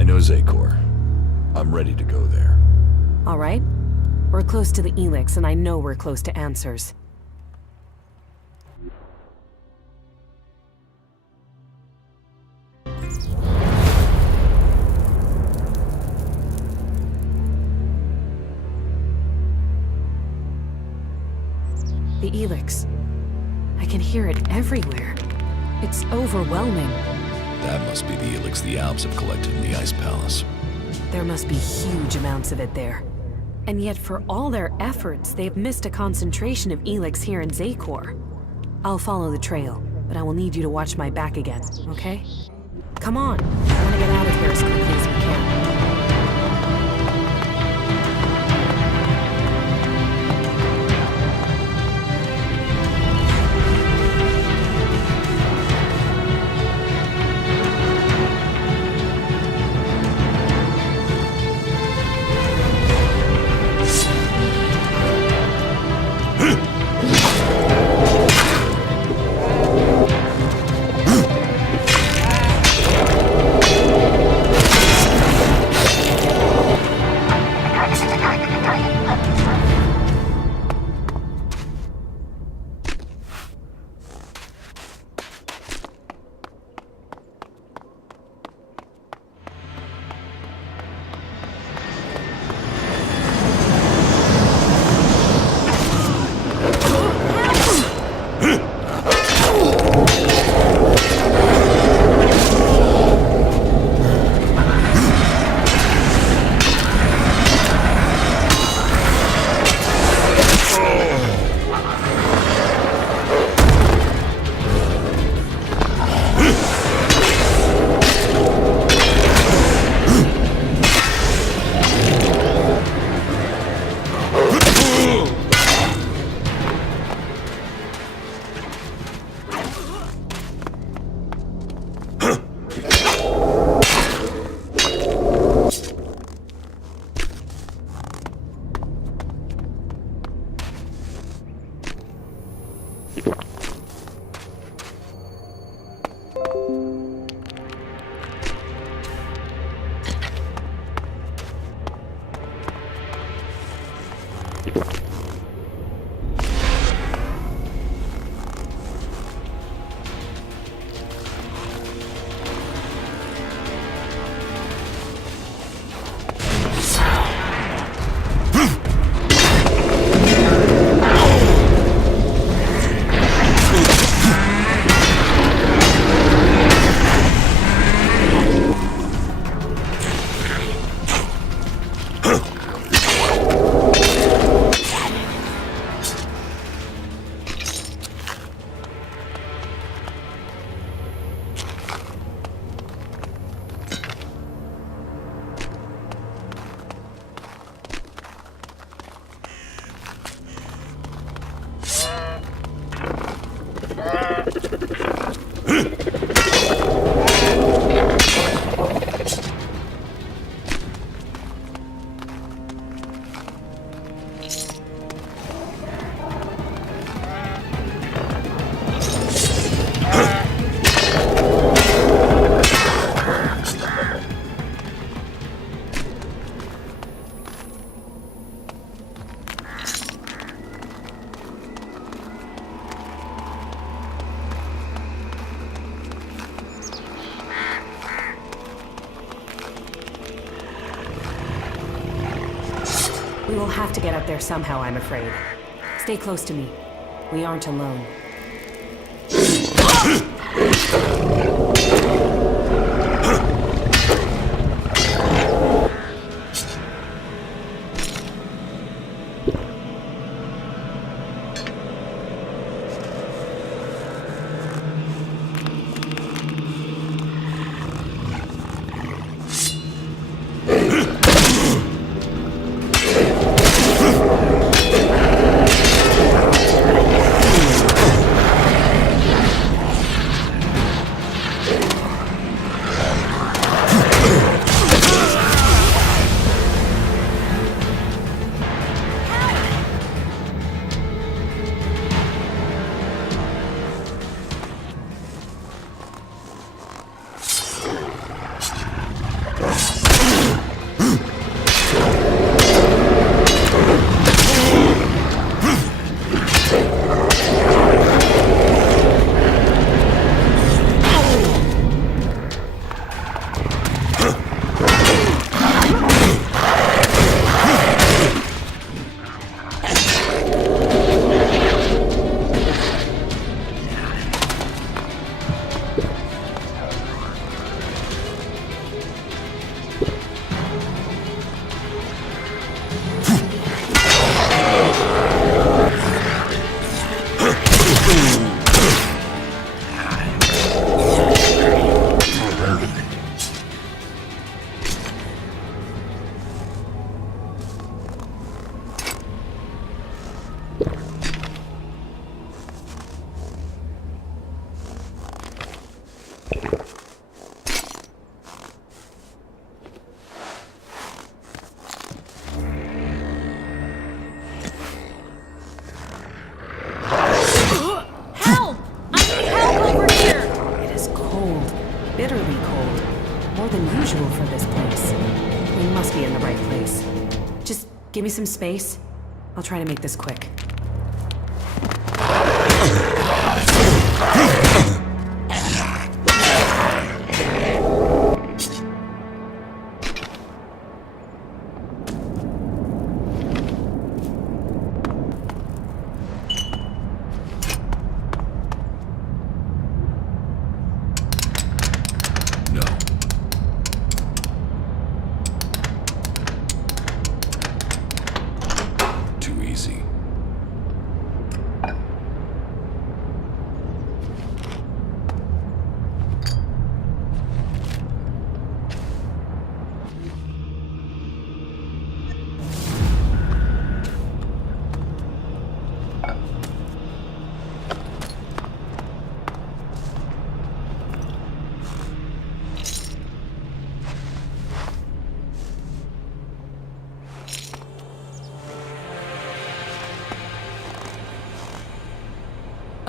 I know Zakor. I'm ready to go there. All right. We're close to the ELEX, and I know we're close to answers. The ELEX. I can hear it everywhere. It's overwhelming. That must be the ELEX the Alps have collected in the Ice Palace. There must be huge amounts of it there. And yet for all their efforts, they've missed a concentration of ELEX here in Zakor. I'll follow the trail, but I will need you to watch my back again, okay? Come on, I want to get out of here as quickly as we can. We will have to get up there somehow, I'm afraid. Stay close to me. We aren't alone. bitterly cold. More than usual for this place. We must be in the right place. Just give me some space. I'll try to make this quick.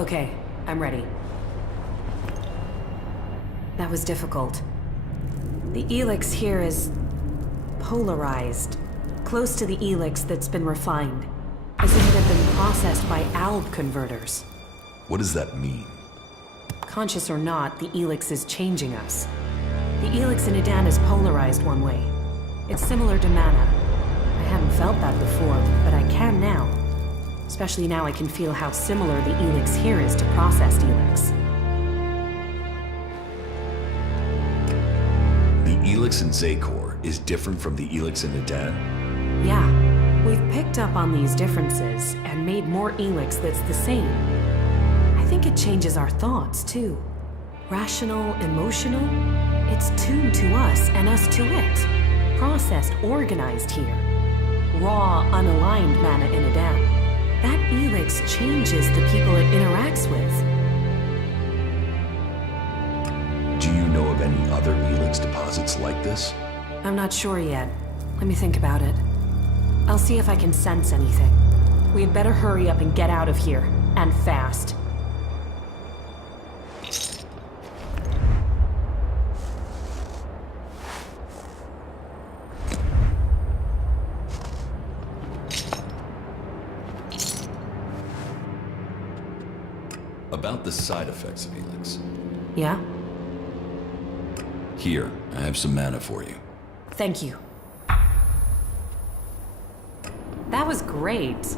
Okay, I'm ready. That was difficult. The ELEX here is polarized, close to the ELEX that's been refined, as if it had been processed by ALB converters. What does that mean? Conscious or not, the ELEX is changing us. The ELEX in Adan is polarized one way. It's similar to mana. I hadn't felt that before, but I can now. Especially now I can feel how similar the ELEX here is to processed ELEX. The ELEX in Zakor is different from the ELEX in Adan? Yeah, we've picked up on these differences and made more ELEX that's the same. I think it changes our thoughts, too. Rational, emotional, it's tuned to us and us to it. Processed, organized here. Raw, unaligned mana in Adan. That ELEX changes the people it interacts with. Do you know of any other ELEX deposits like this? I'm not sure yet. Let me think about it. I'll see if I can sense anything. We'd better hurry up and get out of here. And fast. About the side effects of ELEX. Yeah? Here, I have some mana for you. Thank you. That was great.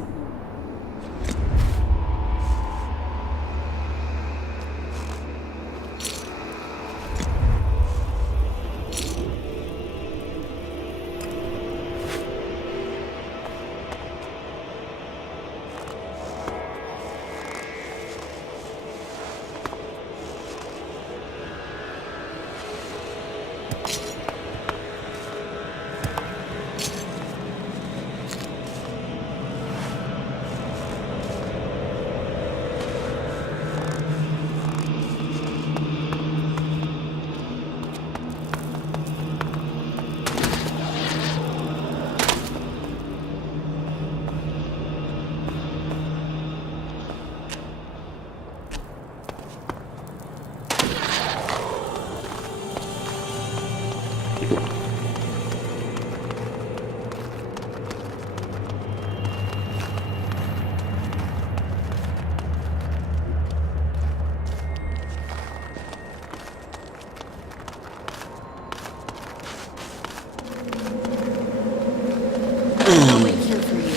I'll wait here for you.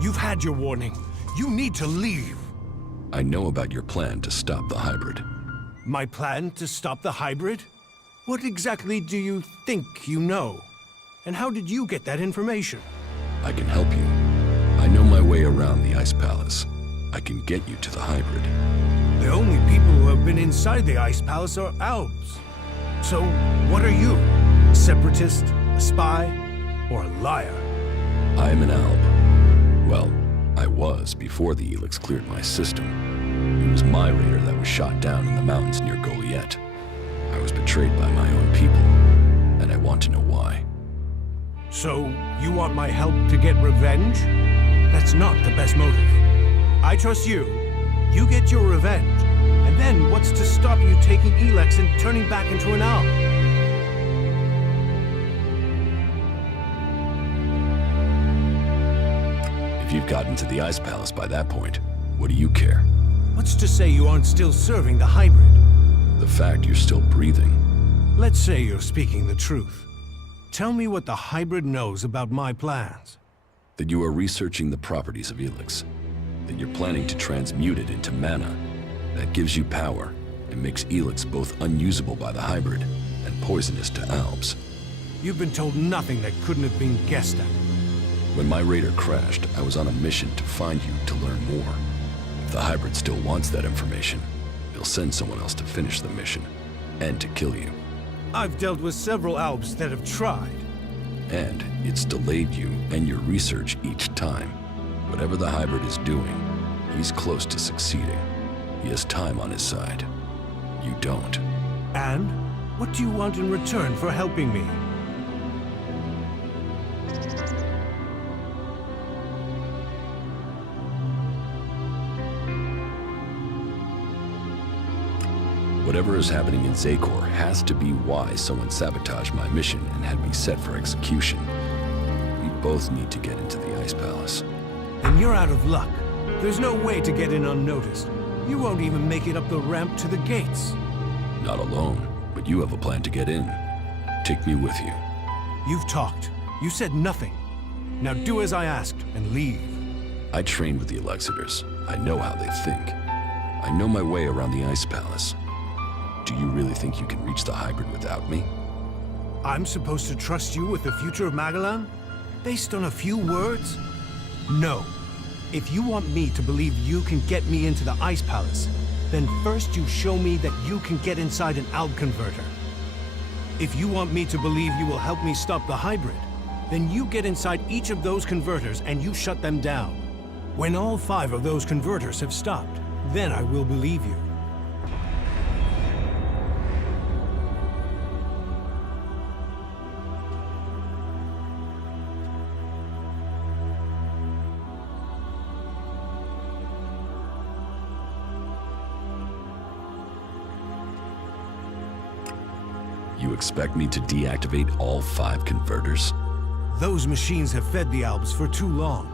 You've had your warning. You need to leave. I know about your plan to stop the hybrid. My plan to stop the hybrid? What exactly do you think you know? And how did you get that information? I can help you. I know my way around the Ice Palace. I can get you to the hybrid. The only people who have been inside the Ice Palace are Alps. So, what are you? A separatist? A spy? Or a liar? I am an Alp. Well, I was before the ELEX cleared my system. It was my raider that was shot down in the mountains near Goliath. I was betrayed by my own people, and I want to know why. So, you want my help to get revenge? That's not the best motive. I trust you. You get your revenge. And then what's to stop you taking ELEX and turning back into an owl? If you've gotten to the Ice Palace by that point, what do you care? What's to say you aren't still serving the hybrid? The fact you're still breathing. Let's say you're speaking the truth. Tell me what the hybrid knows about my plans. That you are researching the properties of ELEX. That you're planning to transmute it into mana. That gives you power and makes ELEX both unusable by the hybrid and poisonous to Alps. You've been told nothing that couldn't have been guessed at. When my raider crashed, I was on a mission to find you to learn more. If the hybrid still wants that information, they'll send someone else to finish the mission and to kill you. I've dealt with several Alps that have tried. And it's delayed you and your research each time. Whatever the hybrid is doing, he's close to succeeding. He has time on his side. You don't. And? What do you want in return for helping me? Whatever is happening in Zakor has to be why someone sabotaged my mission and had me set for execution. We both need to get into the Ice Palace. Then you're out of luck. There's no way to get in unnoticed. You won't even make it up the ramp to the gates. Not alone, but you have a plan to get in. Take me with you. You've talked. You said nothing. Now do as I asked and leave. I trained with the Elexitors. I know how they think. I know my way around the Ice Palace. Do you really think you can reach the hybrid without me? I'm supposed to trust you with the future of Magellan? Based on a few words? No. If you want me to believe you can get me into the Ice Palace, then first you show me that you can get inside an Alp converter. If you want me to believe you will help me stop the hybrid, then you get inside each of those converters and you shut them down. When all 5 of those converters have stopped, then I will believe you. You expect me to deactivate all 5 converters? Those machines have fed the Alps for too long.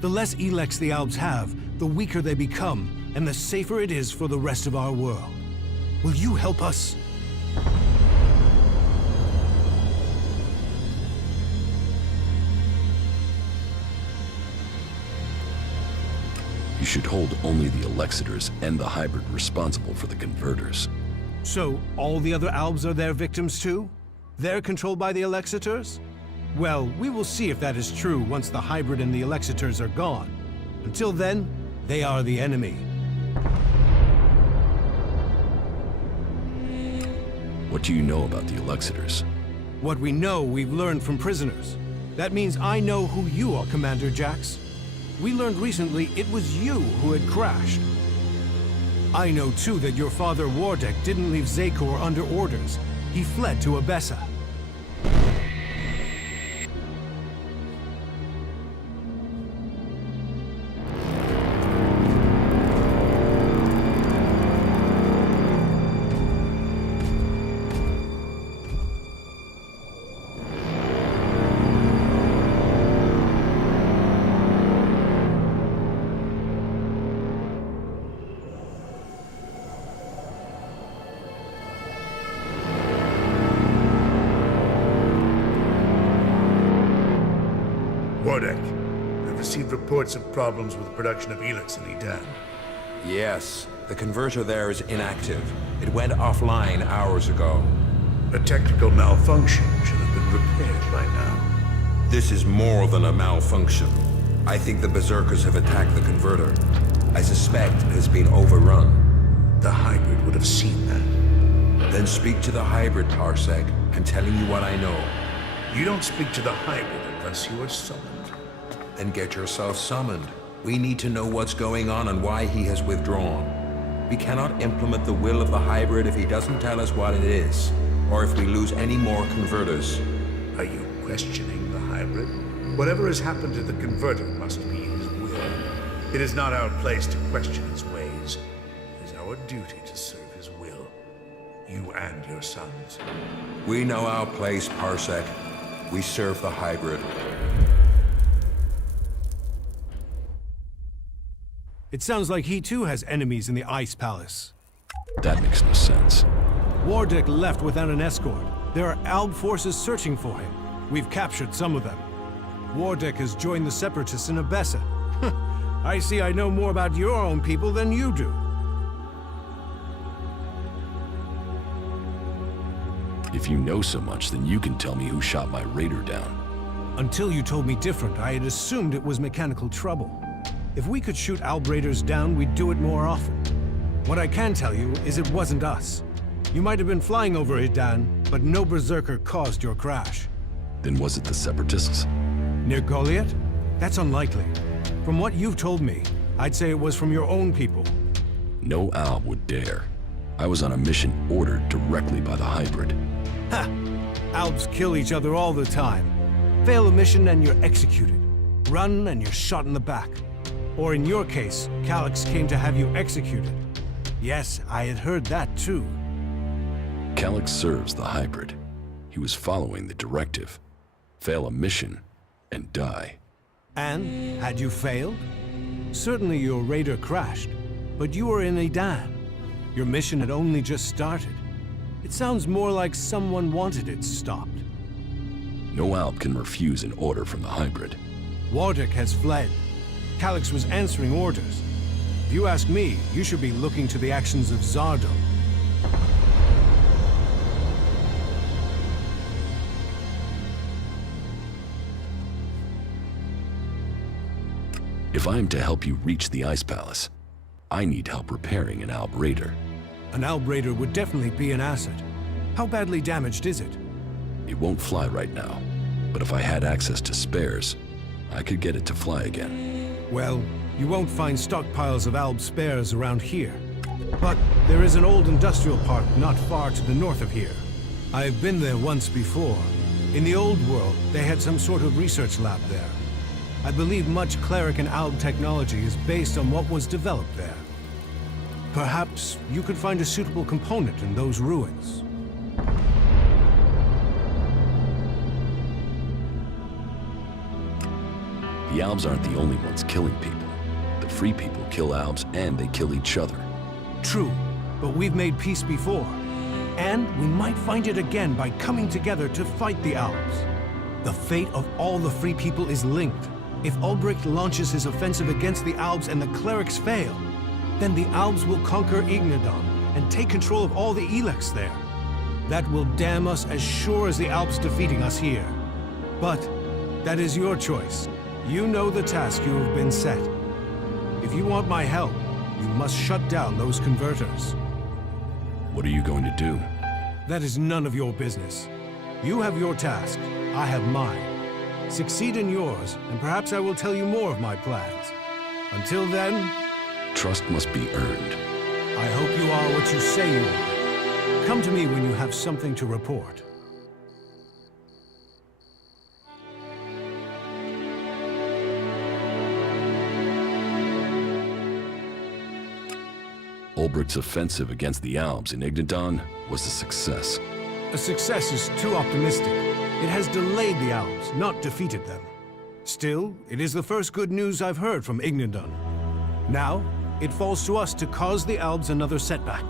The less ELEX the Albs have, the weaker they become, and the safer it is for the rest of our world. Will you help us? You should hold only the Elexitors and the hybrid responsible for the converters. So, all the other Albs are their victims too? They're controlled by the Elexitors? Well, we will see if that is true once the hybrid and the Elexitors are gone. Until then, they are the enemy. What do you know about the Elexitors? What we know, we've learned from prisoners. That means I know who you are, Commander Jax. We learned recently it was you who had crashed. I know too that your father Wardek didn't leave Zakor under orders. He fled to Abessa. Wardek, we've received reports of problems with the production of ELEX in Edan. Yes, the converter there is inactive. It went offline hours ago. A technical malfunction should have been repaired by now. This is more than a malfunction. I think the Berserkers have attacked the converter. I suspect it has been overrun. The hybrid would have seen that. Then speak to the hybrid, Parsec. I'm telling you what I know. You don't speak to the hybrid unless you are summoned. Then get yourself summoned. We need to know what's going on and why he has withdrawn. We cannot implement the will of the hybrid if he doesn't tell us what it is, or if we lose any more converters. Are you questioning the hybrid? Whatever has happened to the converter must be his will. It is not our place to question his ways. It is our duty to serve his will. You and your sons. We know our place, Parsec. We serve the hybrid. It sounds like he too has enemies in the Ice Palace. That makes no sense. Wardek left without an escort. There are Alb forces searching for him. We've captured some of them. Wardek has joined the Separatists in Abessa. I see I know more about your own people than you do. If you know so much, then you can tell me who shot my raider down. Until you told me different, I had assumed it was mechanical trouble. If we could shoot Alb raiders down, we'd do it more often. What I can tell you is it wasn't us. You might have been flying over Edan, but no Berserker caused your crash. Then was it the Separatists? Near Goliath? That's unlikely. From what you've told me, I'd say it was from your own people. No Alb would dare. I was on a mission ordered directly by the hybrid. Ha! Albs kill each other all the time. Fail a mission and you're executed. Run and you're shot in the back. Or in your case, Calyx came to have you executed. Yes, I had heard that too. Calyx serves the hybrid. He was following the directive. Fail a mission and die. And, had you failed? Certainly your raider crashed, but you were in Edan. Your mission had only just started. It sounds more like someone wanted it stopped. No Alb can refuse an order from the hybrid. Wardek has fled. Calyx was answering orders. If you ask me, you should be looking to the actions of Zardo. If I am to help you reach the Ice Palace, I need help repairing an Alb raider. An Alb raider would definitely be an asset. How badly damaged is it? It won't fly right now, but if I had access to spares, I could get it to fly again. Well, you won't find stockpiles of Alb spares around here. But there is an old industrial park not far to the north of here. I've been there once before. In the old world, they had some sort of research lab there. I believe much cleric and Alb technology is based on what was developed there. Perhaps you could find a suitable component in those ruins. The Albs aren't the only ones killing people. The free people kill Albs and they kill each other. True, but we've made peace before. And we might find it again by coming together to fight the Albs. The fate of all the free people is linked. If Ulbricht launches his offensive against the Albs and the clerics fail, then the Albs will conquer Ignadon and take control of all the ELEX there. That will damn us as sure as the Alps defeating us here. But that is your choice. You know the task you have been set. If you want my help, you must shut down those converters. What are you going to do? That is none of your business. You have your task, I have mine. Succeed in yours, and perhaps I will tell you more of my plans. Until then, Trust must be earned. I hope you are what you say you are. Come to me when you have something to report. Ulbricht's offensive against the Albs in Ignadon was a success. A success is too optimistic. It has delayed the Alps, not defeated them. Still, it is the first good news I've heard from Ignadon. Now, it falls to us to cause the Alps another setback.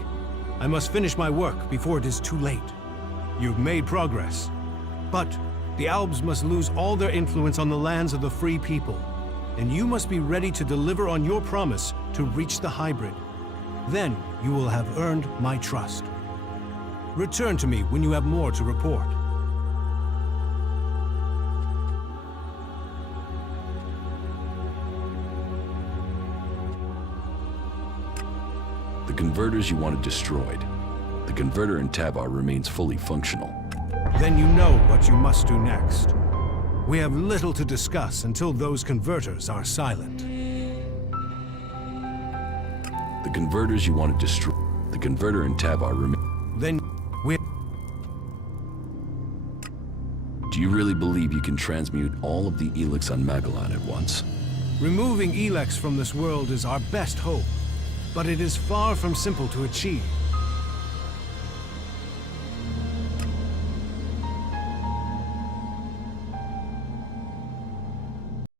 I must finish my work before it is too late. You've made progress. But the Alps must lose all their influence on the lands of the free people. And you must be ready to deliver on your promise to reach the hybrid. Then you will have earned my trust. Return to me when you have more to report. The converters you wanted destroyed. The converter in Тавare remains fully functional. Then you know what you must do next. We have little to discuss until those converters are silent. The converters you wanted destroyed. The converter in Тавare remains. Then we... Do you really believe you can transmute all of the ELEX on Magellan at once? Removing ELEX from this world is our best hope, but it is far from simple to achieve.